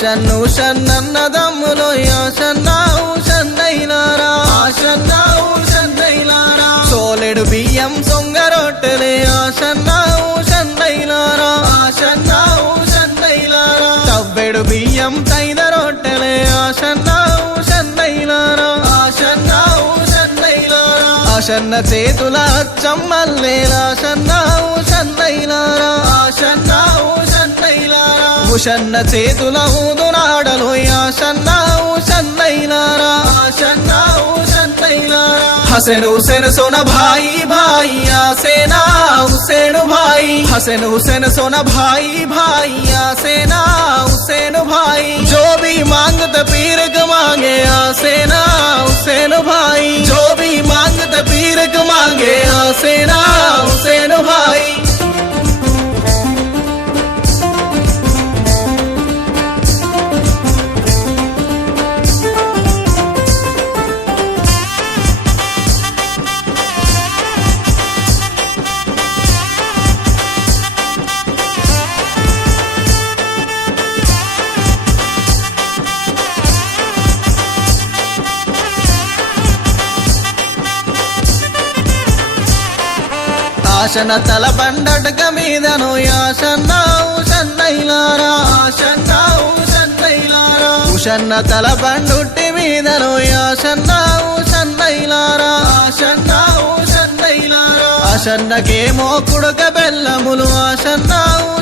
ఆశన్ను షన్నన్నదమ్ములో యాషన్నావు షన్నైలారా ఆశన్నావు షన్నైలారా సోలెడు బియ్యం సొంగరొట్టెలే ఆశన్నావు షన్నైలారా ఆశన్నావు షన్నైలారా తవ్వెడు బియ్యం తైద రొట్టెలే ఆశన్నావు షన్నైలారా ఆశన్నావు షన్నైలారా ఆశన్న చేతుల చమ్మల్లేలా షన్నావు షన్నైలారా ఆశన్నావు షన్నైలారా ఉషన్న చేతుల ఊదునాడలు ఆశన్నావు షన్నైలారా ఆశన్నావు షన్నైలారా हसन हुसैन सोना भाई भाई आसेना हुसैन भाई हसन हुसैन सोना भाई भाई आसेना हुसैन भाई जो भी मांगते पीर को मांगे आसेना हुसैन भाई जो भी मांगते पीर को मांगे आसेना हुसैन भाई ఆశన తల బండటక మీదను యాషన్నావు షన్నైలారా ఆశన్నావు షన్నైలారా ఉషన్న తల బండుట్టి మీదను యాషన్నావు షన్నైలారా ఆశన్నావు షన్నైలారా ఆశన్నకేమో కుడక బెల్లములు ఆశన్నావు